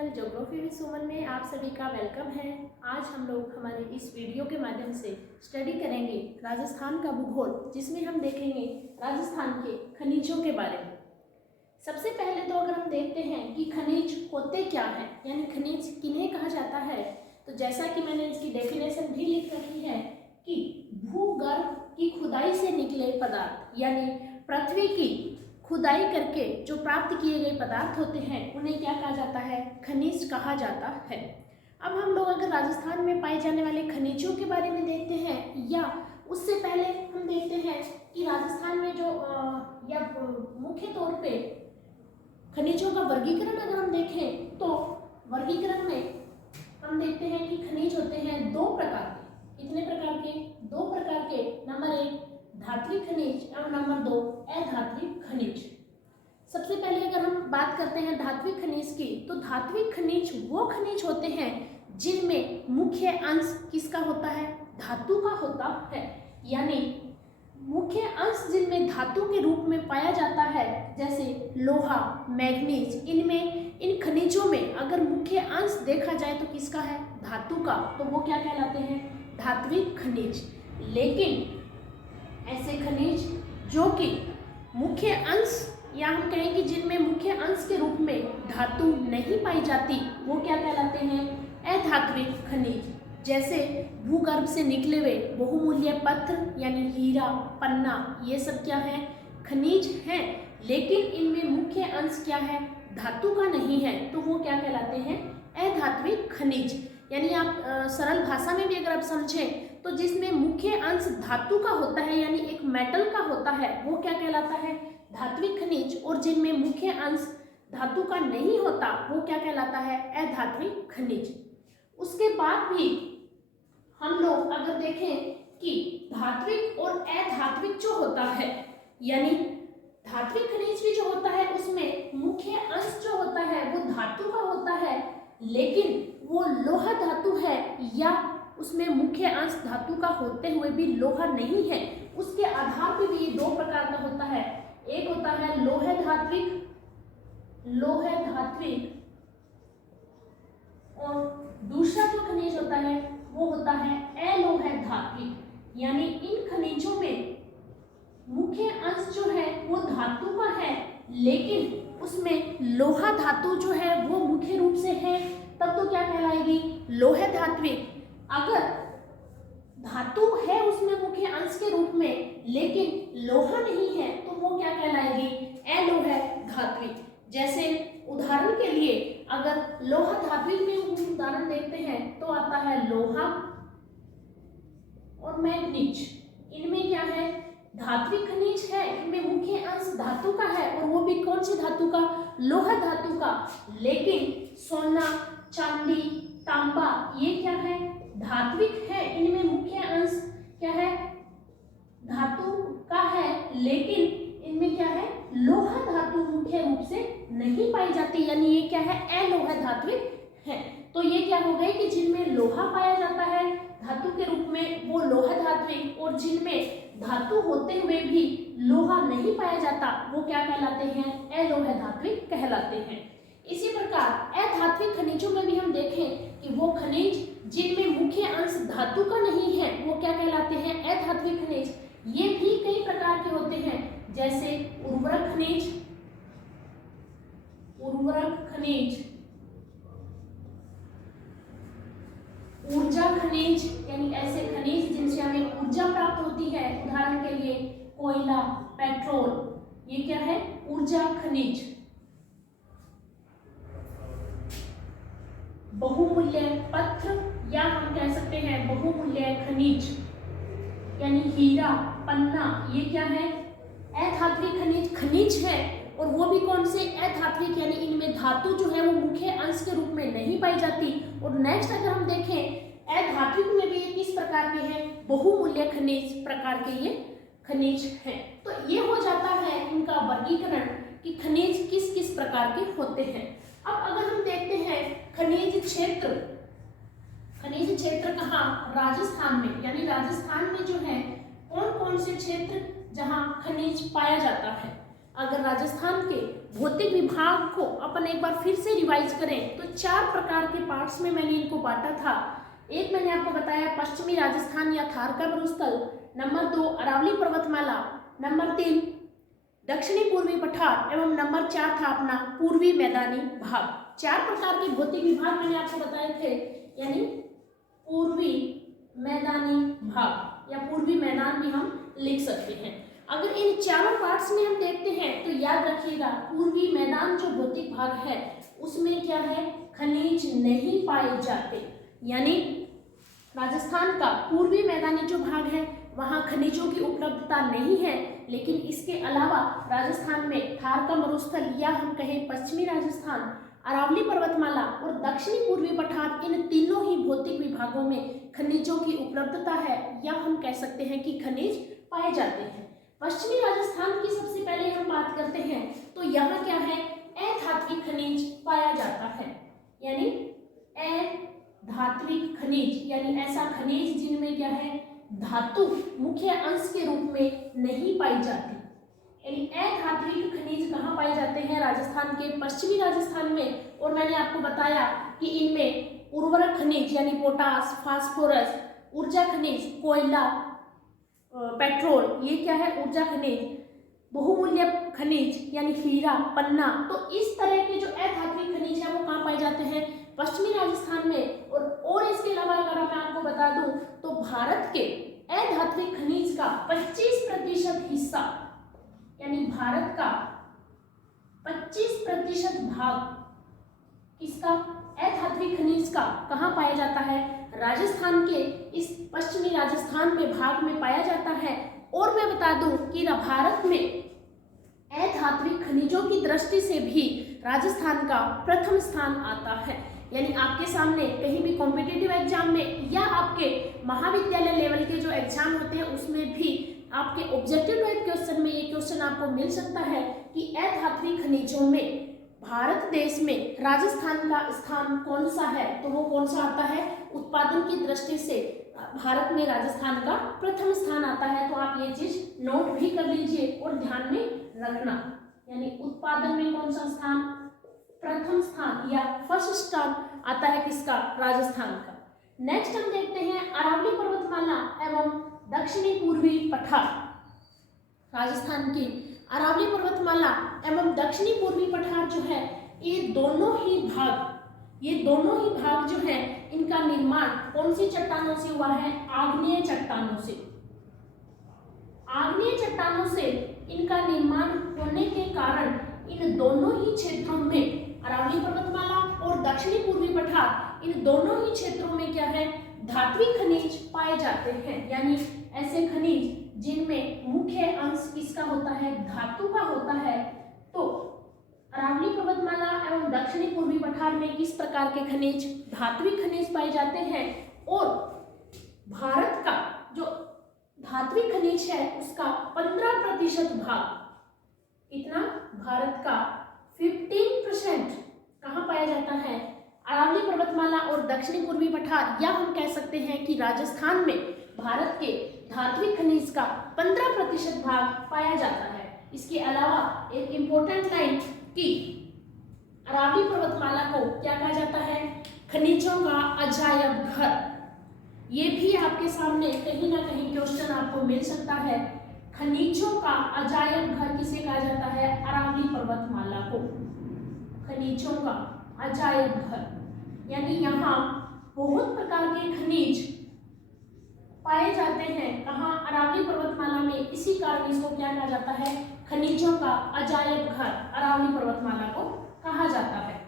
Channel geography with सुमन में आप सभी का वेलकम है। आज हम लोग हमारे इस वीडियो के माध्यम से स्टडी करेंगे राजस्थान का भूगोल, जिसमें हम देखेंगे राजस्थान के खनिजों के बारे में। सबसे पहले तो अगर हम देखते हैं कि खनिज होते क्या हैं, यानी खनिज किन्हें कहा जाता है, तो जैसा कि मैंने इसकी डेफिनेशन भी लिख रखी है कि भूगर्भ की खुदाई से निकले पदार्थ, यानी पृथ्वी की खुदाई करके जो प्राप्त किए गए पदार्थ होते हैं उन्हें क्या कहा जाता है, खनिज कहा जाता है। अब हम लोग अगर राजस्थान में पाए जाने वाले खनिजों के बारे में देखते हैं, या उससे पहले हम देखते हैं कि राजस्थान में जो या मुख्य तौर पे खनिजों का वर्गीकरण अगर हम देखें तो वर्गीकरण में हम देखते हैं कि खनिज होते हैं दो प्रकार के। कितने प्रकार के? दो प्रकार के। नंबर 1 धात्विक खनिज और नंबर 2 अधात्विक खनिज। सबसे पहले अगर हम बात करते हैं धात्विक खनिज की, तो धात्विक खनिज वो खनिज होते हैं जिनमें मुख्य अंश किसका होता है, धातु का होता है। यानी मुख्य अंश जिनमें धातु के रूप में पाया जाता है, जैसे लोहा, मैग्नीज, इन खनिजों में अगर मुख्य अंश देखा जाए तो किसका है, धातु का, तो वो क्या कहलाते हैं, धात्विक खनिज। लेकिन ऐसे खनिज जो कि मुख्य अंश, या हम कहें कि जिनमें मुख्य अंश के रूप में धातु नहीं पाई जाती, वो क्या कहलाते हैं, अधात्विक खनिज। जैसे भूगर्भ से निकले हुए बहुमूल्य पत्थर यानी हीरा, पन्ना, ये सब क्या है, खनिज हैं, लेकिन इनमें मुख्य अंश क्या है, धातु का नहीं है, तो वो क्या कहलाते हैं, अधात्विक खनिज। यानी आप सरल भाषा में भी अगर आप समझें तो जिसमें मुख्य अंश धातु का होता है, यानी एक मेटल का होता है, वो क्या कहलाता है, धात्विक खनिज। और जिनमें मुख्य अंश धातु का नहीं होता वो क्या कहलाता है, अधात्विक खनिज। उसके बाद भी हम लोग अगर देखें कि धात्विक और अधात्विक जो होता है, यानी धात्विक खनिज भी जो होता है उसमें मुख्य अंश जो होता है वो धातु का होता है, लेकिन वो लोहा धातु है, या उसमें मुख्य अंश धातु का होते हुए भी लोहा नहीं है। उसके आधार पे भी ये दो प्रकार का होता है। एक होता है लोह धात्विक, और दूसरा जो खनिज होता है वो होता है अलोह धात्विक। यानी इन खनिजों में मुख्य अंश जो है वो धातु का है, लेकिन उसमें लोहा धातु जो है वो मुख्य रूप से है, तब तो क्या कहलाएगी, लोह धात्विक। अगर धातु है उसमें मुख्य अंश के रूप में, लेकिन लोहा नहीं है, तो वो क्या कहलाएगी, अलोह धात्विक। जैसे उदाहरण के लिए अगर लोहा धात्विक में उदाहरण देखते हैं तो आता है लोहा और मैग्नीज। इनमें क्या है, धात्विक खनिज है, इनमें मुख्य अंश धातु का है, और वो भी कौन सी धातु का, लोहा धातु का। लेकिन सोना, चांदी, तांबा, ये क्या है, धात्विक है, इनमें मुख्य अंश क्या है, धातु का है, लेकिन इनमें क्या है, लोहा धातु मुख्य रूप से नहीं पाई जाती, यानी ये क्या है, अलोह धात्विक है। तो ये क्या हो गए कि जिनमें लोहा पाया जाता है धातु के रूप में वो लोहा धात्विक, और जिनमें धातु होते हुए भी लोहा नहीं पाया जाता वो क्या कहलाते हैं, अलोह धात्विक कहलाते हैं। इसी प्रकार अधात्विक खनिजों में भी हम देखें कि वो खनिज जिनमें मुख्य अंश धातु का नहीं है वो क्या कहलाते हैं, अधात्विक खनिज। ये भी कई प्रकार के होते हैं, जैसे उर्वरक खनिज, ऊर्जा खनिज, यानी ऐसे खनिज जिनसे हमें ऊर्जा प्राप्त होती है। उदाहरण के लिए कोयला, पेट्रोल, ये क्या है, ऊर्जा खनिज। बहुमूल्य पत्थर, या हम कह सकते हैं बहुमूल्य खनिज, यानी हीरा, पन्ना, ये क्या है, अधात्विक खनिज है, और वो भी कौन से, अधात्विक, यानी इनमें धातु जो है वो मुख्य अंश के रूप में नहीं पाई जाती। और नेक्स्ट अगर हम देखें अधात्विक में भी ये किस प्रकार के हैं, बहुमूल्य खनिज प्रकार के ये खनिज हैं। तो ये हो जाता है इनका वर्गीकरण कि खनिज किस किस प्रकार के होते हैं। अब अगर हम देखते हैं खनिज क्षेत्र कहाँ, राजस्थान में, यानी राजस्थान में जो है कौन कौन से क्षेत्र जहाँ खनिज पाया जाता है। अगर राजस्थान के भौतिक विभाग को अपन एक बार फिर से रिवाइज करें तो 4 प्रकार के पार्ट्स में मैंने इनको बांटा था। एक मैंने आपको बताया पश्चिमी राजस्थान या थार का मरुस्थल, नंबर 2 अरावली पर्वतमाला, नंबर 3 दक्षिणी पूर्वी पठार एवं नंबर 4 था अपना पूर्वी मैदानी भाग। 4 प्रकार के भौतिक विभाग मैंने आपको बताए थे, यानी पूर्वी मैदानी भाग या पूर्वी मैदान भी हम लिख सकते हैं। अगर इन चारों पार्ट्स में हम देखते हैं तो याद रखिएगा पूर्वी मैदान जो भौतिक भाग है उसमें क्या है, खनिज नहीं पाए जाते, यानी राजस्थान का पूर्वी मैदानी जो भाग है वहाँ खनिजों की उपलब्धता नहीं है। लेकिन इसके अलावा राजस्थान में थार का मरुस्थल या हम कहें पश्चिमी राजस्थान, अरावली पर्वतमाला और दक्षिणी पूर्वी पठार, इन तीनों ही भौतिक विभागों में खनिजों की उपलब्धता है या हम कह सकते हैं कि खनिज पाए जाते हैं। पश्चिमी राजस्थान की सबसे पहले हम बात करते हैं तो यहाँ क्या है, अधात्विक खनिज पाया जाता है, यानी अधात्विक खनिज यानी ऐसा खनिज जिनमें क्या है, धातु मुख्य अंश के रूप में नहीं पाई जाती, यानी अधात्विक खनिज कहाँ पाए जाते हैं, राजस्थान के पश्चिमी राजस्थान में। और मैंने आपको बताया कि इनमें उर्वरक खनिज यानी पोटास, फास्फोरस, ऊर्जा खनिज, कोयला, पेट्रोल, ये क्या है ऊर्जा खनिज, बहुमूल्य खनिज यानी हीरा, पन्ना, तो इस तरह के जो अधात्विक खनिज है वो कहाँ पाए जाते हैं, पश्चिमी राजस्थान में। और इसके अलावा अगर मैं आपको बता दूं तो भारत के अधात्विक खनिज का 25% हिस्सा, यानी भारत का 25% भाग किसका, अधात्विक खनिज का कहाँ पाया जाता है, राजस्थान के इस पश्चिमी राजस्थान में भाग में पाया जाता है। और मैं बता दूं कि भारत में अधात्विक खनिजों की दृष्टि से भी राजस्थान का प्रथम स्थान आता है, यानी आपके सामने कहीं भी कॉम्पिटिटिव एग्जाम में या आपके महाविद्यालय लेवल के जो एग्जाम होते हैं उसमें भी आपके ऑब्जेक्टिव टाइप क्वेश्चन में ये क्वेश्चन आपको मिल सकता है कि अधात्विक खनिजों में भारत देश में राजस्थान का स्थान कौन सा है, तो वो कौन सा आता है, उत्पादन की दृष्टि से भारत में राजस्थान का प्रथम स्थान आता है। तो आप ये चीज नोट भी कर लीजिए और ध्यान में रखना, यानी उत्पादन में कौन सा स्थान, प्रथम स्थान या फर्स्ट स्थान आता है किसका, राजस्थान का। नेक्स्ट हम देखते हैं अरावली पर्वतमाला एवं दक्षिणी पूर्वी पठार। राजस्थान की अरावली पर्वतमाला एवं दक्षिणी पूर्वी पठार जो है ये दोनों ही भाग जो है इनका निर्माण कौन सी चट्टानों से हुआ है, आग्नेय चट्टानों से। आग्नेय चट्टानों से इनका निर्माण होने के कारण इन दोनों ही क्षेत्रों में, अरावली पर्वतमाला और दक्षिणी पूर्वी पठार, इन दोनों ही क्षेत्रों में क्या है, धात्विक खनिज पाए जाते हैं, यानी ऐसे खनिज जिनमें मुख्य अंश किसका होता है, धातु का होता है। तो अरावली पर्वतमाला एवं दक्षिणी पूर्वी पठार में किस प्रकार के खनिज, धात्विक खनिज पाए जाते हैं। और भारत का जो धात्विक खनिज है उसका 15% भाग, इतना भारत का 15% कहाँ पाया जाता है, अरावली पर्वतमाला और दक्षिणी पूर्वी पठार, या हम कह सकते हैं कि राजस्थान में भारत के धात्विक खनिज का 15% भाग पाया जाता है। इसके अलावा एक इम्पोर्टेंट लाइन कि अरावली पर्वतमाला को क्या कहा जाता है, खनिजों का अजायब घर। ये भी आपके सामने कहीं ना कहीं क्वेश्चन आपको मिल सकता है। खनिजों का अजायब घर किसे कहा जाता है, अरावली पर्वतमाला को खनिजों का अजायब घर, यानी यहाँ बहुत प्रकार के खनिज पाए जाते हैं। कहाँ, अरावली पर्वतमाला में। इसी कारण इसको क्या कहा जाता है, खनिजों का अजायब घर अरावली पर्वतमाला को कहा जाता है।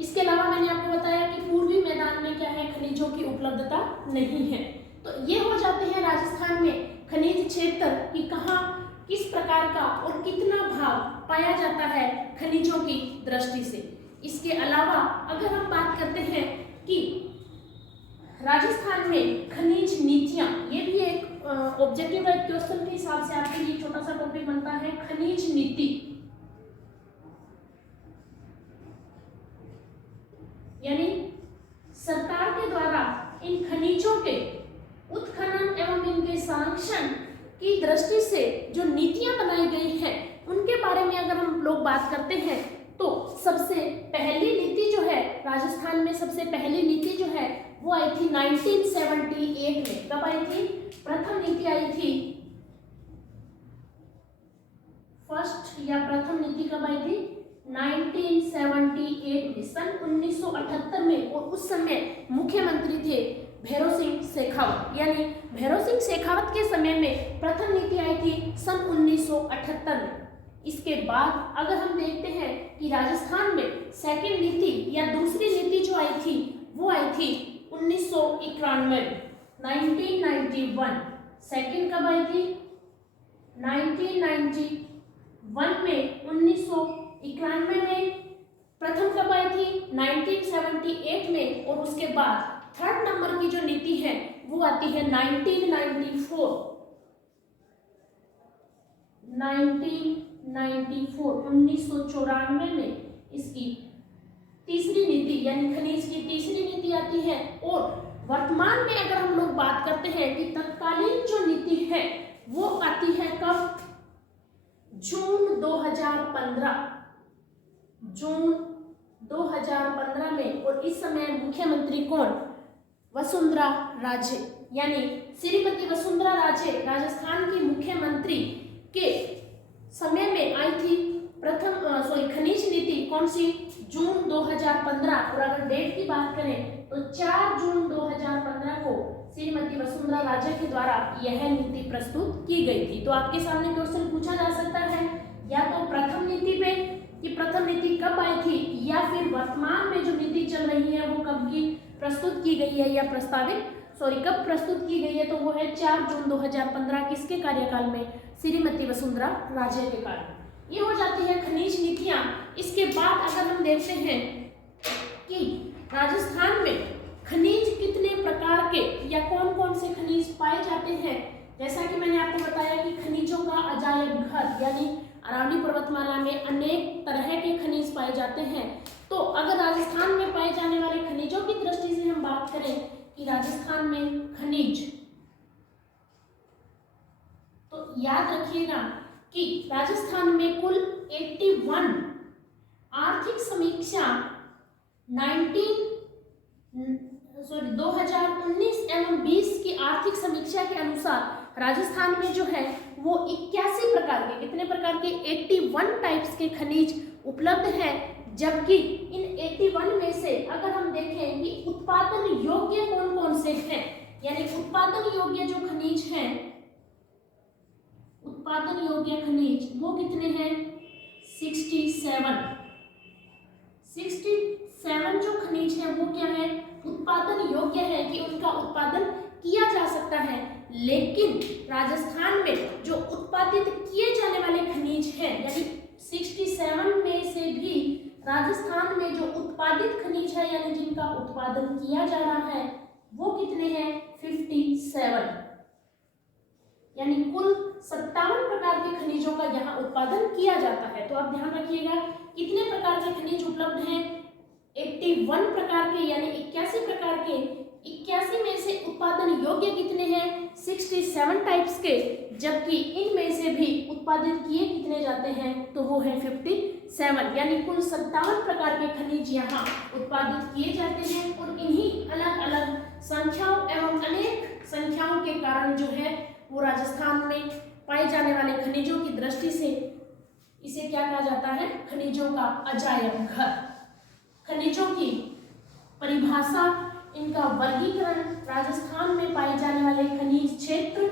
इसके अलावा मैंने आपको बताया कि पूर्वी मैदान में क्या है, खनिजों की उपलब्धता नहीं है। तो ये हो जाते हैं राजस्थान में खनिज क्षेत्र कि कहाँ किस प्रकार का और कितना भाग पाया जाता है खनिजों की दृष्टि से। इसके अलावा अगर हम बात करते हैं कि राजस्थान में खनिज नीतियां, ये भी एक ऑब्जेक्टिव क्वेश्चन के हिसाब से आपके लिए छोटा सा टॉपिक बनता है, खनिज नीति, यानी सरकार के द्वारा इन खनिजों के उत्खनन एवं इनके संरक्षण की दृष्टि से जो नीतियां बनाई गई हैं उनके बारे में अगर हम लोग बात करते हैं सबसे पहली नीति जो है राजस्थान में, सबसे पहली नीति जो है वो आई थी 1978 में। कब आई थी? प्रथम नीति आई थी, फर्स्ट या प्रथम नीति कब आई थी? 1978 में, सन 1978 में। और उस समय मुख्यमंत्री थे भैरव सिंह शेखावत, यानी भैरव सिंह शेखावत के समय में प्रथम नीति आई थी सन 1978 में। इसके बाद अगर हम देखते हैं कि राजस्थान में सेकंड नीति या दूसरी नीति जो आई थी वो आई थी 1991, 1991। सेकंड कब आई थी? 1991 में, 1991 में। प्रथम कब आई थी? 1978 में। और उसके बाद थर्ड नंबर की जो नीति है वो आती है 1994, 1994 में इसकी तीसरी नीति यानी खनिज की तीसरी नीति आती है। और वर्तमान में अगर हम लोग बात करते हैं कि तत्कालीन जो नीति है वो आती है कब? जून 2015, जून 2015 में। और इस समय मुख्यमंत्री कौन? वसुंधरा राजे, यानी श्रीमती वसुंधरा राजे राजस्थान की मुख्यमंत्री के समय में आई थी प्रथम खनिज नीति। कौन सी? जून 2015। और अगर डेट की बात करें तो 4 जून 2015 को श्रीमती वसुंधरा राजे के द्वारा यह नीति प्रस्तुत की गई थी। तो आपके सामने क्वेश्चन पूछा जा सकता है या तो प्रथम नीति पे कि प्रथम नीति कब आई थी, या फिर वर्तमान में जो नीति चल रही है वो कब की प्रस्तुत की गई है या कब प्रस्तुत की गई है। तो वो है 4 जून 2015। किसके कार्यकाल में? श्रीमती वसुंधरा राजे के काल। ये हो जाती है खनिज नीतियां। इसके बाद अगर हम देखते हैं कि राजस्थान में खनिज कितने प्रकार के या कौन कौन से खनिज पाए जाते हैं, जैसा कि मैंने आपको बताया कि खनिजों का अजायब घर, यानी अरावली पर्वतमाला में अनेक तरह के खनिज पाए जाते हैं। तो अगर राजस्थान में पाए जाने वाले खनिजों की दृष्टि से हम बात करें कि राजस्थान में खनिज, तो याद रखिएगा कि राजस्थान में कुल 81 आर्थिक समीक्षा 2019 एवं 20 की आर्थिक समीक्षा के अनुसार राजस्थान में जो है वो 81 प्रकार के, कितने प्रकार के? 81 टाइप्स के खनिज उपलब्ध हैं। जबकि इन 81 में से अगर हम देखें कि उत्पादन योग्य कौन कौन से हैं, यानी उत्पादन योग्य जो खनिज हैं, उत्पादन योग्य खनिज वो कितने हैं? 67 जो खनिज है वो क्या है? उत्पादन योग्य है कि उनका उत्पादन किया जा सकता है। लेकिन राजस्थान में जो उत्पादित किए जाने वाले खनिज हैं, यानी 67 में से भी राजस्थान में जो उत्पादित खनिज है यानी जिनका उत्पादन किया जा रहा है वो कितने हैं? 57, यानी कुल 57 प्रकार के खनिजों का यहाँ उत्पादन किया जाता है। तो आप ध्यान रखिएगा कितने प्रकार के खनिज उपलब्ध हैं? 81 प्रकार के, यानी 81 प्रकार के। 81 में से उत्पादन योग्य कितने हैं? 67 टाइप्स के। जबकि इनमें से भी उत्पादित किए कितने जाते हैं? तो वो है 57, यानी कुल 57 प्रकार के खनिज यहाँ उत्पादित किए जाते हैं। और इन्हीं अलग अलग संख्याओं एवं अनेक संख्याओं के कारण जो है वो राजस्थान में पाए जाने वाले खनिजों की दृष्टि से इसे क्या कहा जाता है? खनिजों का अजायब घर। खनिजों की परिभाषा, इनका वर्गीकरण, राजस्थान में पाए जाने वाले खनिज क्षेत्र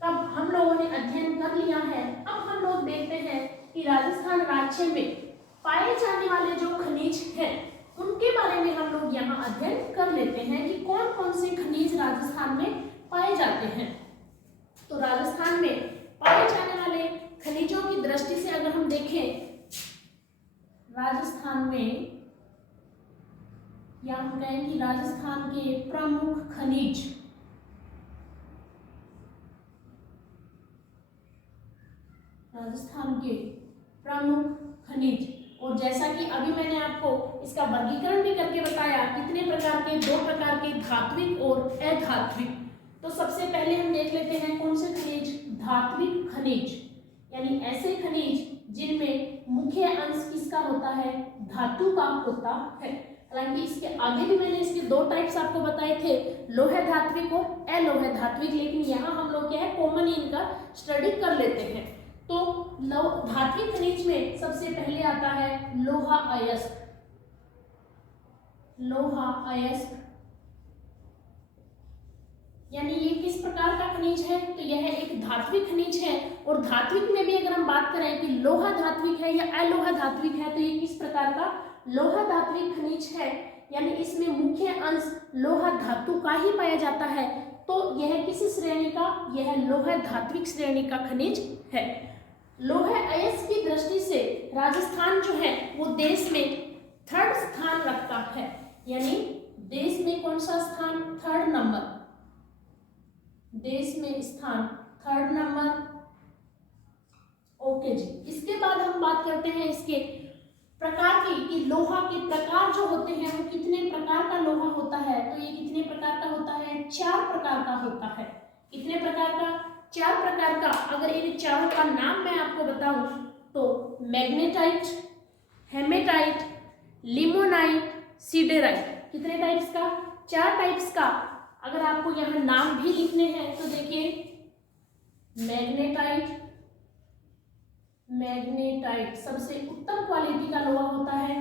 का हम लोगों ने अध्ययन कर लिया है। अब हम लोग देखते हैं कि राजस्थान राज्य में पाए जाने वाले जो खनिज हैं उनके बारे में हम लोग यहाँ अध्ययन कर लेते हैं कि कौन कौन से खनिज राजस्थान में पाए जाते हैं। तो राजस्थान में पाए जाने वाले खनिजों की दृष्टि से अगर हम देखें, राजस्थान में या हम कहें कि राजस्थान के प्रमुख खनिज, राजस्थान के प्रमुख खनिज, और जैसा कि अभी मैंने आपको इसका वर्गीकरण भी करके बताया कितने प्रकार के, 2 प्रकार के, धात्विक और अधात्विक। तो सबसे पहले हम देख लेते हैं कौन से खनिज? धात्विक खनिज, यानी ऐसे खनिज जिनमें मुख्य अंश किसका होता है, धातु का होता है। हालांकि इसके आगे भी मैंने इसके दो टाइप्स आपको बताए थे, लोह धात्विक और अलोह धात्विक, लेकिन यहाँ हम लोग क्या है कॉमन इनका स्टडी कर लेते हैं। तो धात्विक खनिज में सबसे पहले आता है लोहा अयस्क। लोहा अयस्क यानी ये किस प्रकार का खनिज है, तो यह एक धात्विक खनिज है। और धात्विक में भी अगर हम बात करें कि लोहा धात्विक है या अलोहा धात्विक है, तो ये किस प्रकार का लोहा धात्विक खनिज है, यानी इसमें मुख्य अंश लोहा धातु का ही पाया जाता है। तो यह किस श्रेणी का, यह लोहा धात्विक श्रेणी का खनिज है। लोहा अयस्क की दृष्टि से राजस्थान जो है वो देश में थर्ड स्थान रखता है, यानी देश में कौन सा स्थान, थर्ड नंबर, देश में स्थान थर्ड नंबर। ओके जी, इसके बाद हम बात करते हैं इसके प्रकार की, कि लोहा के प्रकार जो होते हैं वो कितने प्रकार का लोहा होता है। तो ये कितने प्रकार का होता है, 4 प्रकार का होता है। कितने प्रकार का, 4 प्रकार का। अगर इन चारों का नाम मैं आपको बताऊं तो मैग्नेटाइट, हेमेटाइट, लिमोनाइट, सीडेराइट। कितने टाइप्स का, 4 टाइप्स का। अगर आपको यहाँ नाम भी लिखने हैं तो देखिए मैग्नेटाइट, मैग्नेटाइट सबसे उत्तम क्वालिटी का लोहा होता है।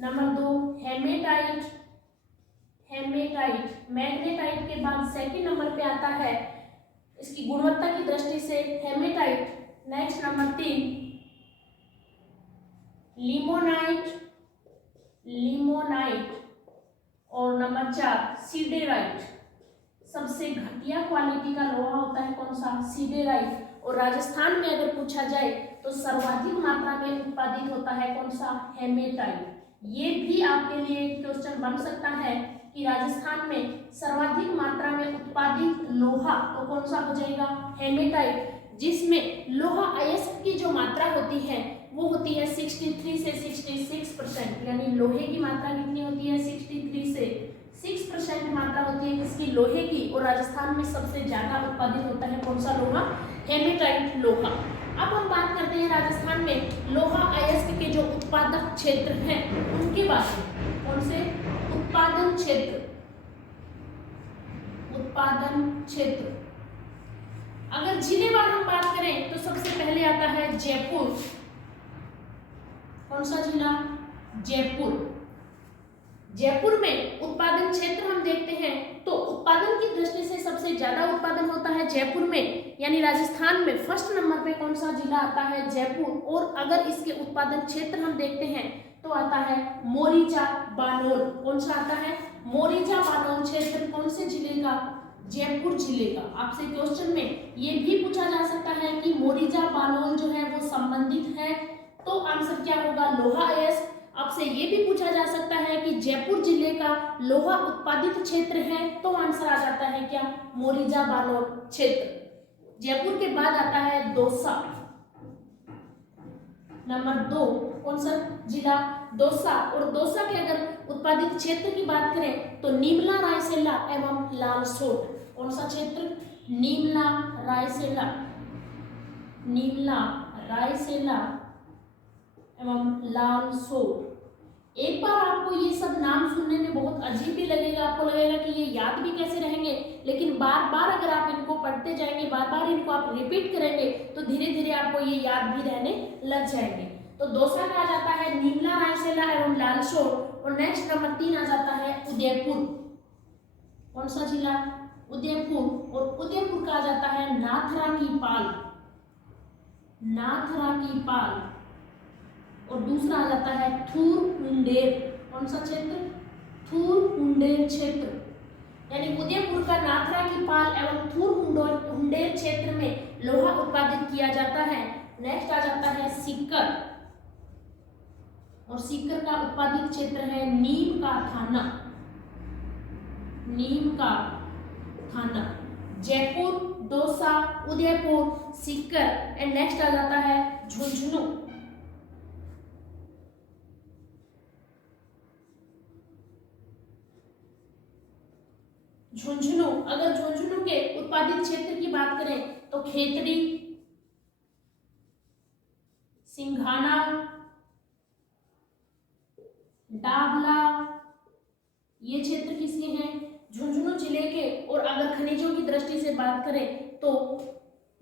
नंबर 2 हेमेटाइट, हेमेटाइट मैग्नेटाइट के बाद सेकंड नंबर पे आता है इसकी गुणवत्ता की दृष्टि से haematite. Next number 3 limonite, limonite और नंबर 4 सीडेराइट। सबसे घटिया क्वालिटी का लोहा होता है कौन सा, सीडेराइट। और राजस्थान में अगर पूछा जाए तो सर्वाधिक मात्रा में उत्पादित होता है कौन सा, हेमेटाइट। ये भी आपके लिए क्वेश्चन बन सकता है कि राजस्थान में सर्वाधिक मात्रा में उत्पादित लोहा तो कौन सा हो जाएगा, हेमेटाइट, जिसमें लोहा अयस्क की जो मात्रा होती है वो होती है 63 से 66%, यानी लोहे की मात्रा कितनी होती है, 63 से 6% मात्रा होती है किसकी, लोहे की। और राजस्थान में सबसे ज्यादा उत्पादित होता है कौन सा लोहा, हेमेटाइट लोहा। अब हम बात करते हैं राजस्थान में लोहा अयस्क के जो उत्पादक क्षेत्र हैं उनके बारे में। कौन से उत्पादन क्षेत्र, उत्पादन क्षेत्र। अगर जिलेवार हम बात करें तो सबसे पहले आता है जयपुर। कौन सा जिला, जयपुर। जयपुर में उत्पादन क्षेत्र हम देखते हैं तो उत्पादन की दृष्टि से सबसे ज्यादा उत्पादन होता है जयपुर में, यानी राजस्थान में फर्स्ट नंबर पे कौन सा जिला आता है, जयपुर। और अगर इसके उत्पादन क्षेत्र हम देखते हैं तो आता है मोरीजा बानोल। कौन सा आता है, मोरीजा बानोल क्षेत्र कौन से जिले का, जयपुर जिले का। आपसे क्वेश्चन में ये भी पूछा जा सकता है कि मोरीजा बानोल जो है वो संबंधित है, तो आंसर क्या होगा, लोहा अयस्क। आपसे ये भी पूछा जा सकता है कि जयपुर जिले का लोहा उत्पादित क्षेत्र है, तो आंसर आ जाता है क्या, मोरीजा बानोल क्षेत्र। जयपुर के बाद आता है दौसा, नंबर 2 कौन सा जिला, दौसा। और दौसा के अगर उत्पादित क्षेत्र की बात करें तो नीमला, रायसेला एवं लालसोट। कौन सा क्षेत्र, नीमला, रायसेला, नीमला, रायसेला एवं लालसोट। एक बार आपको ये सब नाम सुनने में बहुत अजीब भी लगेगा, आपको लगेगा कि ये याद भी कैसे रहेंगे, लेकिन बार बार अगर आप इनको पढ़ते जाएंगे, बार बार इनको आप रिपीट करेंगे तो धीरे धीरे आपको ये याद भी रहने लग जाएंगे। तो दौसा का आ जाता है नीमला, रायसेला एवं लालसोट। और नेक्स्ट नंबर 3 आ जाता है उदयपुर। कौन सा जिला, उदयपुर। और उदयपुर का आ जाता है नाथरा की पाल, नाथरा की पाल। और दूसरा आ जाता है थूर मुंडेर। कौन सा क्षेत्र, थूर मुंडेर क्षेत्र। यानी उदयपुर का नाथरा की पाल एवं थूर मुंडेर क्षेत्र में लोहा उत्पादित किया जाता है। नेक्स्ट आ जाता है सीकर। और सीकर का उत्पादित क्षेत्र है नीम का थाना, नीम का थाना। Jaipur, Dausa, Udaipur, seeker and next आ जाता है झुंझुनू। झुंझुनू, अगर झुंझुनू के उत्पादित क्षेत्र की बात करें तो खेतड़ी, सिंघाना, डाबला, ये क्षेत्र किसके हैं? झुंझुनू जिले के। और अगर खनिजों की दृष्टि से बात करें तो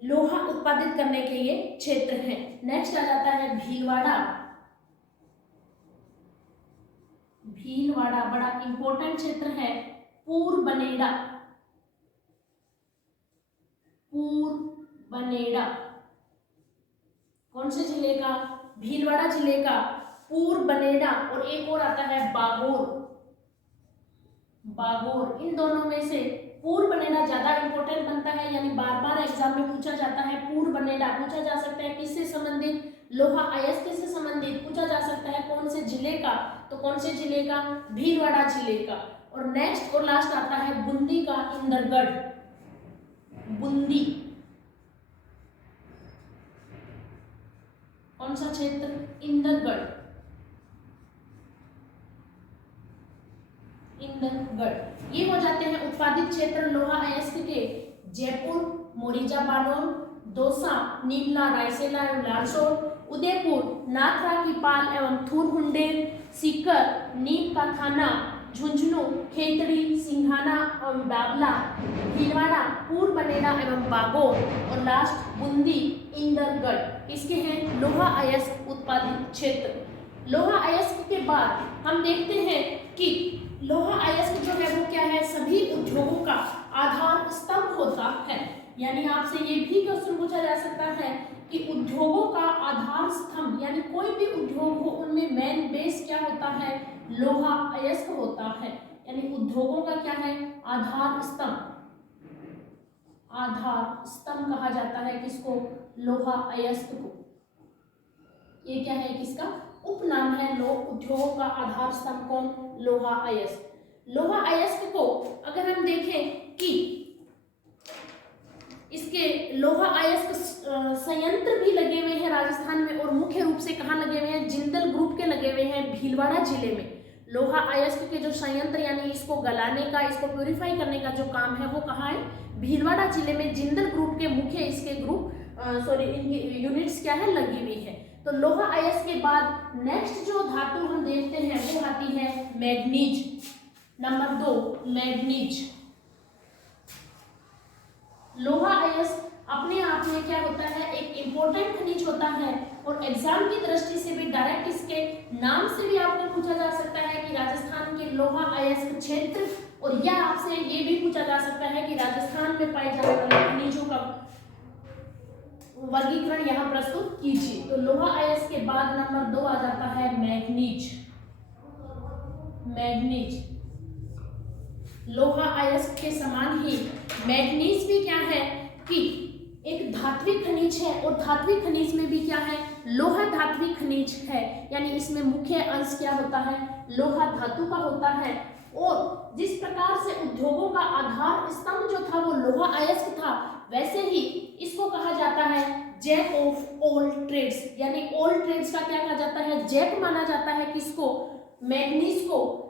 लोहा उत्पादित करने के ये क्षेत्र हैं। नेक्स्ट आ जाता है भीलवाड़ा। भीलवाड़ा बड़ा इंपॉर्टेंट क्षेत्र है। पूर्वबनेड़ा, पूर्वबनेड़ा कौन से जिले का? भीलवाड़ा जिले का पूर्वबनेड़ा। और एक और आता है बागोर, बागोर। इन दोनों में से पूर्वबनेड़ा ज्यादा इंपॉर्टेंट बनता है, यानी बार बार एग्जाम में पूछा जाता है। पूर्वबनेड़ा पूछा जा सकता है किससे संबंधित? लोहा अयस्क से संबंधित पूछा जा सकता है। कौन से जिले का? तो कौन से जिले का? भीलवाड़ा जिले का। और नेक्स्ट और लास्ट आता है बूंदी का इंदरगढ़, बूंदी। कौन सा क्षेत्र? इंदरगढ़, इंदरगढ़। ये हो जाते हैं उत्पादित क्षेत्र लोहा अयस्क के। जयपुर, मोरिजा बानोर, दौसा, नीमला, रायसेला एवं लालसोट, उदयपुर, नाथरा की पाल एवं थूरहुंडेर, सीकर, नीम का थाना, झुंझुनू, खेतड़ी, सिंघाना एवं डाबला, भीलवाड़ा, पूर्वबनेड़ा एवं बागोर और लास्ट बूंदी, इंदरगढ़ इसके हैं लोहा अयस्क उत्पादित क्षेत्र। लोहा अयस्क के बाद हम देखते हैं कि लोहा अयस्क जो है वो क्या है? सभी उद्योगों का आधार स्तंभ होता है। यानी आपसे ये भी क्वेश्चन पूछा जा सकता है कि उद्योगों का आधार स्तंभ, यानी कोई भी उद्योग हो उनमें मेन बेस क्या होता है? लोहा अयस्क होता है। यानी उद्योगों का क्या है? आधार स्तंभ, आधार स्तंभ कहा जाता है किसको? लोहा अयस्क को। ये क्या है? किसका उपनाम है? उद्योगों का आधार स्तंभ कौन? लोहा अयस्क। लोहा अयस्क को अगर हम देखें कि इसके लोहा अयस्क संयंत्र भी लगे हुए हैं राजस्थान में, और मुख्य रूप से कहाँ लगे हुए हैं? जिंदल ग्रुप के लगे हुए हैं भीलवाड़ा जिले में। लोहा अयस्क के जो संयंत्र यानी इसको गलाने का, इसको प्यूरिफाई करने का जो काम है वो कहाँ है? भीलवाड़ा जिले में जिंदल ग्रुप के मुख्य इसके ग्रुप इनकी यूनिट्स क्या है? लगी हुई है। तो लोहा अयस्क के बाद नेक्स्ट जो धातु हम देखते हैं वो आती है मैग्नीज। Number 2 manganese. लोहा अयस्क अपने आप में क्या होता है? एक इंपॉर्टेंट खनिज होता है। और एग्जाम की दृष्टि से भी डायरेक्ट इसके नाम से भी आपको पूछा जा सकता है कि राजस्थान के लोहा अयस्क क्षेत्र, और यह आपसे ये भी पूछा जा सकता है कि राजस्थान में पाए जाने वाले खनिजों का वर्गीकरण यहाँ प्रस्तुत कीजिए। तो लोहा अयस्क के बाद नंबर 2 आ जाता है मैग्नीज। मैग्नीज लोहा अयस्क के समान ही मैग्नीज भी क्या है कि एक धात्विक खनिज है, और धात्विक खनिज में भी क्या है? लोहा धात्विक खनिज है। यानी इसमें मुख्य अंश क्या होता है? लोहा धातु का होता है। और जिस प्रकार से उद्योगों का आधार स्तंभ जो था वो लोहा अयस्क था, वैसे ही इसको कहा जाता है जैक ऑफ ऑल ट्रेड्स। यानी ऑल ट्रेड्स का क्या कहा जाता है? जैक माना जाता है किसको? मैग्नीज को।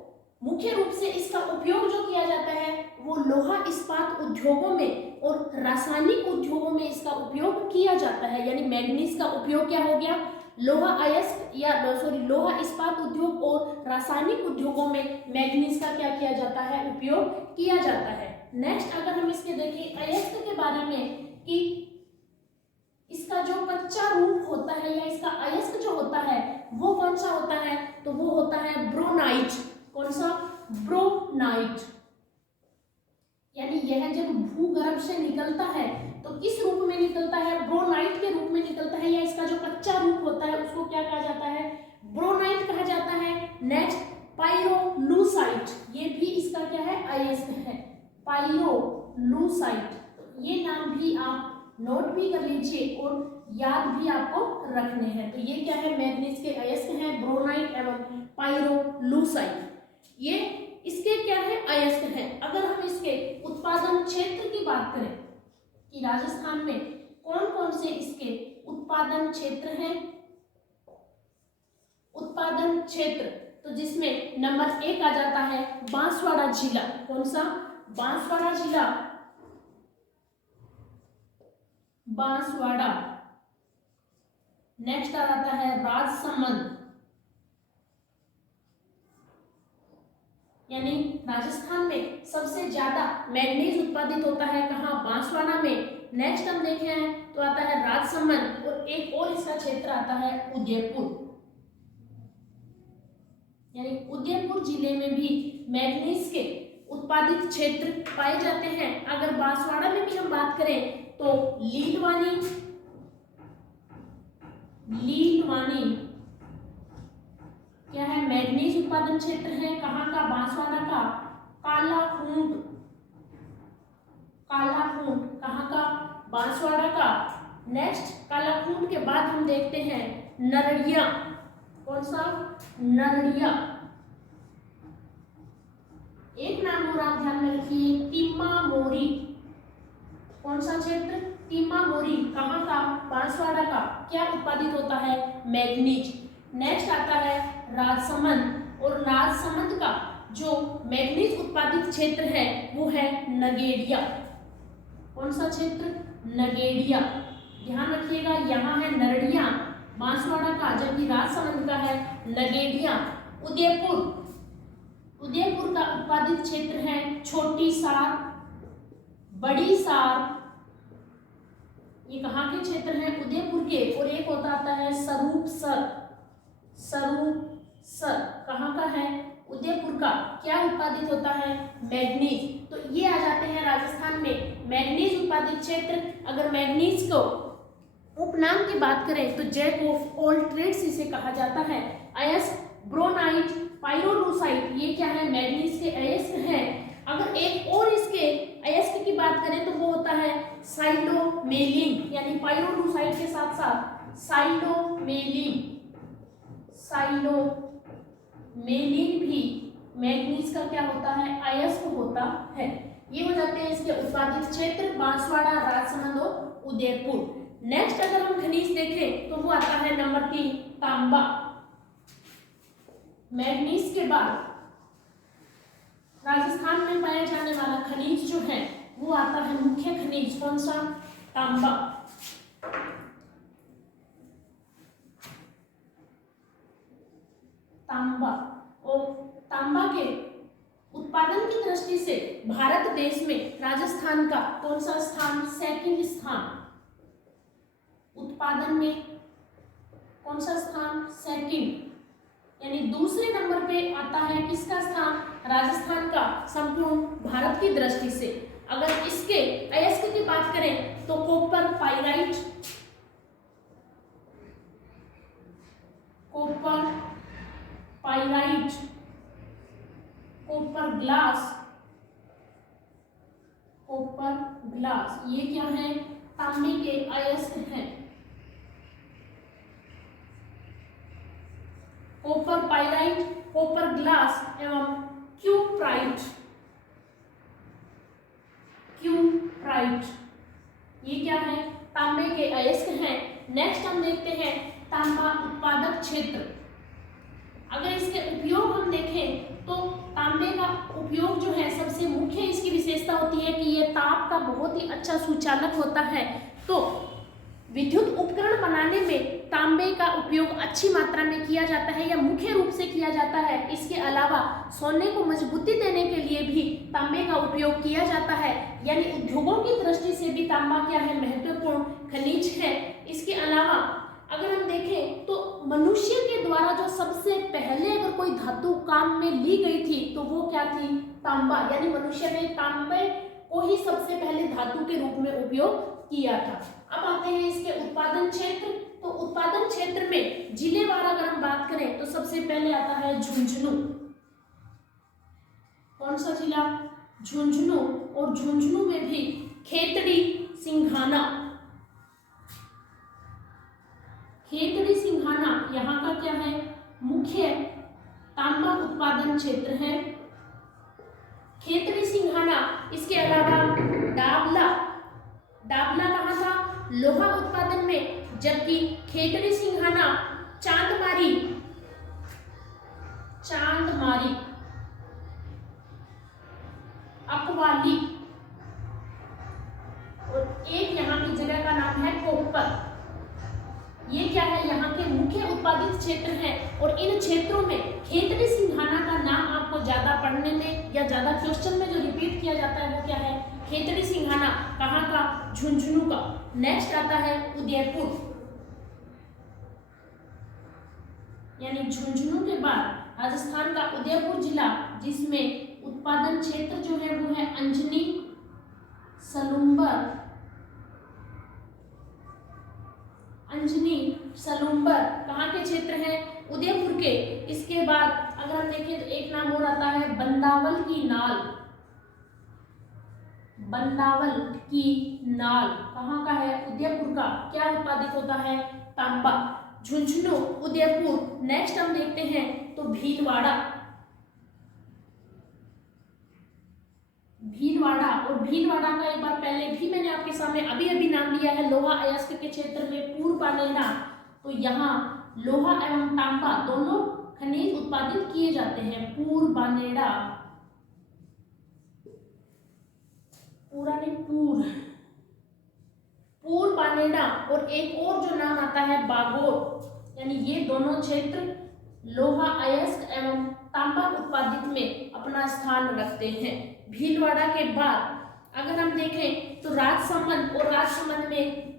मुख्य रूप से इसका उपयोग जो किया जाता है वो लोहा इस्पात उद्योगों में और रासायनिक उद्योगों में इसका उपयोग किया जाता है। यानी मैग्नीज का उपयोग क्या हो गया? लोहा अयस्क या लोहा इस्पात उद्योग और रासायनिक उद्योगों में मैग्नीज का क्या किया जाता है? उपयोग किया जाता है। नेक्स्ट अगर हम इसके देखें अयस्क के बारे में कि इसका जो कच्चा रूप होता है या इसका अयस्क जो होता है वो कौन सा होता है? तो वो होता है ब्रोनाइट। कौन सा? ब्रोनाइट। यानी यह जब भूगर्भ से निकलता है तो किस रूप में निकलता है? ब्रोनाइट के रूप में निकलता है, या इसका जो कच्चा रूप होता है उसको क्या कहा जाता है? ब्रोनाइट कहा जाता है। नेक्स्ट पाइरोलूसाइट, ये भी इसका क्या है? अयस्क है, पाइरोलूसाइट। तो ये नाम भी आप नोट भी कर लीजिए और याद भी आपको रखने हैं। तो ये क्या है? मैग्नीज के अयस्क हैं ब्रोनाइट एवं पाइरोलूसाइट। ये इसके क्या है? अयस्क हैं। अगर हम इसके उत्पादन क्षेत्र की बात करें कि राजस्थान में कौन कौन से इसके उत्पादन क्षेत्र हैं? उत्पादन क्षेत्र तो जिसमें नंबर 1 आ जाता है बांसवाड़ा जिला। कौन सा? बांसवाड़ा जिला, बांसवाड़ा। नेक्स्ट आ जाता है राजसमंद, यानी राजस्थान में सबसे ज्यादा मैग्नीज उत्पादित होता है कहाँ, बांसवाड़ा में। नेक्स्ट हम देखे हैं तो आता है राजसमंद, और एक और इसका क्षेत्र आता है उदयपुर, यानी उदयपुर जिले में भी मैग्नीज के उत्पादित क्षेत्र पाए जाते हैं। अगर बांसवाड़ा में भी हम बात करें तो लीलवानी क्या है, मैग्नीज उत्पादन क्षेत्र है कहाँ का, बांसवाड़ा का। कालाखूंट कहाँ का, बांसवाड़ा का। नेक्स्ट कालाखूंट के बाद हम देखते हैं नरड़िया। कौन सा, नरड़िया। एक नाम और आप ध्यान में रखिए, टीमामोरी। कौन सा क्षेत्र, टीमामोरी कहाँ का, बांसवाड़ा का। क्या उत्पादित होता है, मैग्नीज। नेक्स्ट आता है राजसमंद, और राजसमंद का जो मैग्नीज उत्पादित क्षेत्र है वो है नगेड़िया। कौन सा क्षेत्र, नगेड़िया। ध्यान रखिएगा, यहाँ है नरड़िया बांसवाड़ा का, जबकि राजसमंद का है नगेड़िया। उदयपुर का उत्पादित क्षेत्र है छोटी सार, बड़ी सार। ये कहाँ के क्षेत्र हैं, उदयपुर के। और एक होता आता है सरूपसर कहाँ का है, उदयपुर का। क्या उत्पादित होता है, मैग्नीज। तो ये आ जाते हैं राजस्थान में मैग्नीज उत्पादित क्षेत्र। अगर मैग्नीज को उपनाम की बात करें तो जैक ऑफ ऑल ट्रेड्स इसे कहा जाता है। अयस्क, ब्रोनाइट, पाइरोलूसाइट, ये क्या है, मैग्नीज के अयस्क हैं। अगर एक और इसके अयस्क की बात करें तो वो होता है साइलोमेलिन, यानी पाइरोलूसाइट के साथ साथ साइलोमेलिन भी मैग्नीज का क्या होता है, अयस्क होता है। ये हो जाते हैं इसके उत्पादित क्षेत्र, बांसवाड़ा, राजसमंद और उदयपुर। नेक्स्ट अगर हम खनिज देखें तो वो आता है नंबर 3, तांबा। मैग्नीज के बाद राजस्थान में पाया जाने वाला खनिज जो है वो आता है मुख्य खनिज। कौन सा, तांबा। और तांबा के उत्पादन की दृष्टि से भारत देश में राजस्थान का कौन सा स्थान, सेकंड स्थान। उत्पादन में कौन सा स्थान, सेकंड, यानी दूसरे नंबर पे आता है किसका स्थान, राजस्थान का, संपूर्ण भारत की दृष्टि से। अगर इसके अयस्क की बात करें तो कॉपर पाइराइट, कॉपर ग्लास, ये क्या है, तांबे के अयस्क हैं। कॉपर पाइराइट, कॉपर ग्लास एवं क्यूप्राइट, ये क्या है, तांबे के अयस्क हैं। नेक्स्ट हम देखते हैं तांबा उत्पादक क्षेत्र। अगर इसके उपयोग हम देखें तो तांबे का उपयोग जो है सबसे मुख्य इसकी विशेषता होती है कि ये ताप का बहुत ही अच्छा सुचालक होता है। तो विद्युत उपकरण बनाने में तांबे का उपयोग अच्छी मात्रा में किया जाता है या मुख्य रूप से किया जाता है। इसके अलावा सोने को मजबूती देने के लिए भी तांबे का उपयोग किया जाता है, यानी उद्योगों की दृष्टि से भी तांबा क्या है, महत्वपूर्ण खनिज है। इसके अलावा अगर हम देखें तो मनुष्य के द्वारा जो सबसे पहले अगर कोई धातु काम में ली गई थी तो वो क्या थी, तांबा, यानी मनुष्य ने तांबे को ही सबसे पहले धातु के रूप में उपयोग किया था। अब आते हैं इसके उत्पादन क्षेत्र। तो उत्पादन क्षेत्र में जिलेवार अगर हम बात करें तो सबसे पहले आता है झुंझुनू। कौन सा जिला, झुंझुनू। और झुंझुनू में भी खेतड़ी सिंघाना, यहाँ का क्या है, मुख्य तांबा उत्पादन क्षेत्र है, खेतड़ी सिंघाना। इसके अलावा डाबला कहाँ था, लोहा उत्पादन में, जबकि खेतड़ी सिंघाना चांदमारी, अकवाली, और एक यहाँ की जगह का नाम है कोपर। ये क्या है, यहाँ के मुख्य उत्पादित क्षेत्र हैं। और इन क्षेत्रों में खेतड़ी सिंघाना का नाम आप आपको ज़्यादा पढ़ने में या ज़्यादा क्वेश्चन में जो रिपीट किया जाता है वो क्या है, खेतड़ी सिंघाना कहाँ का, झुंझुनू का। नेक्स्ट आता है उदयपुर, यानी झुंझुनू के बाद राजस्थान का उदयपुर जिला, जिसमें उत्पादन क्षेत्र जो है वो है अंजनी, सलूम्बर, अंजनी सलूम्बर कहाँ के क्षेत्र हैं, उदयपुर के। इसके बाद अगर हम देखें तो एक नाम और आता है बंदावल की नाल, बंदावल की नाल कहाँ का है, उदयपुर का। क्या उत्पादित होता है, तांबा। झुंझुनू, उदयपुर। नेक्स्ट हम देखते हैं तो भीलवाड़ा, भीलवाड़ा। और भीलवाड़ा का एक बार पहले भी मैंने आपके सामने अभी अभी नाम लिया है, लोहा अयस्क के क्षेत्र में पूर्व पानेरा। तो यहाँ लोहा एवं तांबा दोनों खनिज उत्पादित किए जाते हैं। पूर्व बानेड़ा, पूरा नहीं, पूर्व बानेड़ा। और एक और जो नाम आता है बागोर, यानी ये दोनों क्षेत्र लोहा अयस्क एवं तांबा उत्पादित में अपना स्थान रखते हैं। भीलवाड़ा के बाद अगर हम देखें तो राजसमंद, और राजसमंद में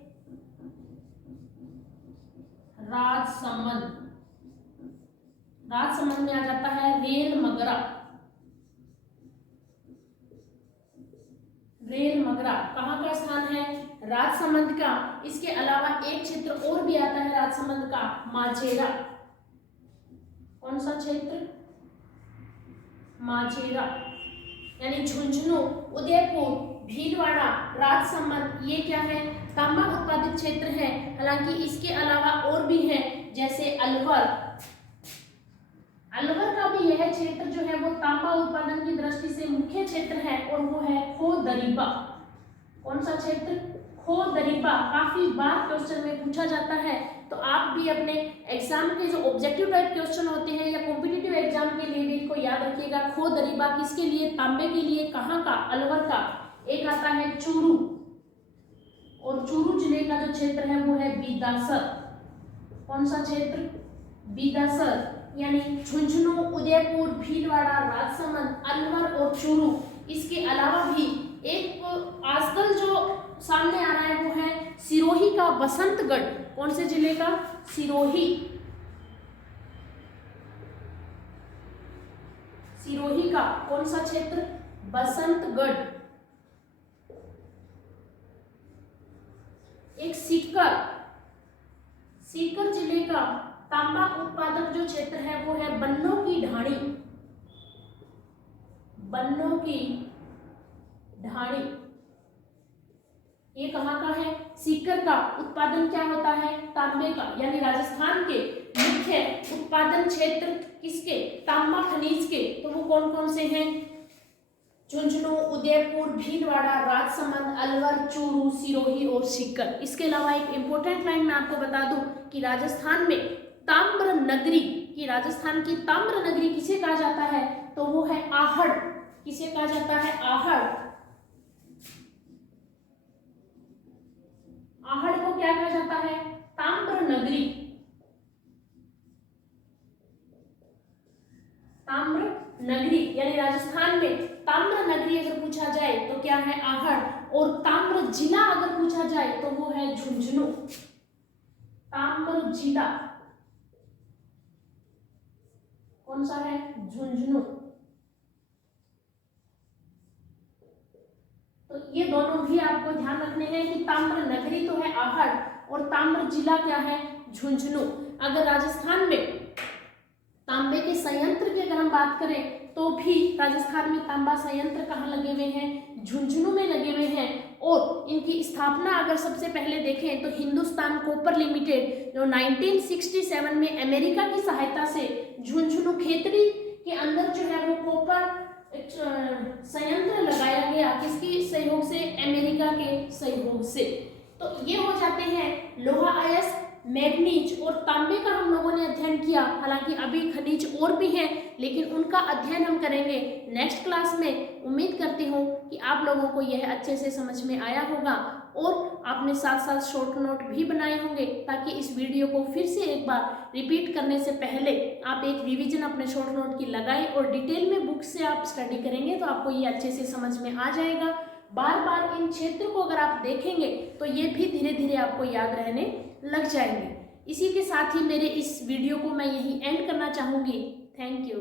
राजसमंद में आ जाता है रेल मगरा, रेल मगरा कहाँ का स्थान है, राजसमंद का। इसके अलावा एक क्षेत्र और भी आता है राजसमंद का, माचेरा। कौन सा क्षेत्र, माचेरा। यानी झुंझुनू, उदयपुर, भीलवाड़ा, राजसमंद, ये क्या है, तांबा उत्पादित क्षेत्र है। हालांकि इसके अलावा और भी हैं, जैसे अलवर। अलवर का भी यह क्षेत्र जो है वो तांबा उत्पादन की दृष्टि से मुख्य क्षेत्र है, और वो है खोदरीबा। कौन सा क्षेत्र, खोदरीबा। काफी बार क्वेश्चन में पूछा जाता है, तो आप भी अपने एग्जाम के जो ऑब्जेक्टिव टाइप क्वेश्चन होते हैं या कॉम्पिटिटिव एग्जाम के लिए भी इसको याद रखिएगा। खोदरीबा किसके लिए, तांबे के लिए। कहाँ का, अलवर का। एक आता है चूरू, और चूरू जिले का जो क्षेत्र है वो है बीदासर। कौन सा क्षेत्र, बीदासर। यानी झुंझुनू, उदयपुर, भीलवाड़ा, राजसमंद, अलवर और चूरू। इसके अलावा भी एक आजकल जो सामने आ रहा है वो है सिरोही का बसंतगढ़। कौन से जिले का, सिरोही, सिरोही का कौन सा क्षेत्र, बसंतगढ़। एक सीकर, सीकर जिले का तांबा उत्पादक जो क्षेत्र है वो है बन्नों की ढाणी, बन्नों की ढाणी। ये कहाँ का है, सीकर का। उत्पादन क्या होता है, तांबे का। यानी राजस्थान के मुख्य उत्पादन क्षेत्र किसके, तांबा खनिज के। तो वो कौन कौन से हैं, झुंझुनू, उदयपुर, भीलवाड़ा, राजसमंद, अलवर, चूरू, सिरोही और सीकर। इसके अलावा एक इंपॉर्टेंट लाइन मैं आपको बता दूं कि राजस्थान में ताम्र नगरी, कि राजस्थान की ताम्र नगरी किसे कहा जाता है, तो वो है आहड़। किसे कहा जाता है, आहड़। आहड़ को क्या कहा जाता है, ताम्र नगरी, ताम्र नगरी। यानी राजस्थान में ताम्र नगरी अगर पूछा जाए तो क्या है, आहड़। और ताम्र जिला अगर पूछा जाए तो वो है झुंझुनू, ताम्र जिला कौन सा है, झुंझुनू। तो ये दोनों भी आपको ध्यान रखने हैं कि ताम्र नगरी तो है आहड़, और ताम्र जिला क्या है, झुंझुनू। अगर राजस्थान में तांबे के संयंत्र की अगर हम बात करें तो भी राजस्थान में तांबा संयंत्र कहाँ लगे हुए हैं, झुंझुनू में लगे हुए हैं। और इनकी स्थापना अगर सबसे पहले देखें तो हिंदुस्तान कॉपर लिमिटेड जो 1967 में अमेरिका की सहायता से झुंझुनू खेतड़ी के अंदर जो है वो कॉपर संयंत्र लगाया गया, किसकी सहयोग से, अमेरिका के सहयोग से। तो ये हो जाते हैं लोहा अयस्क, मैग्नीज और तांबे का हम लोगों ने अध्ययन किया। हालांकि अभी खनिज और भी हैं, लेकिन उनका अध्ययन हम करेंगे नेक्स्ट क्लास में। उम्मीद करती हूँ कि आप लोगों को यह अच्छे से समझ में आया होगा। और आपने साथ साथ शॉर्ट नोट भी बनाए होंगे, ताकि इस वीडियो को फिर से एक बार रिपीट करने से पहले आप एक रिवीजन अपने शॉर्ट नोट की लगाएं और डिटेल में बुक से आप स्टडी करेंगे तो आपको ये अच्छे से समझ में आ जाएगा। बार बार इन क्षेत्र को अगर आप देखेंगे तो ये भी धीरे धीरे आपको याद रहने लग जाएंगे। इसी के साथ ही मेरे इस वीडियो को मैं यही एंड करना चाहूँगी। Thank you.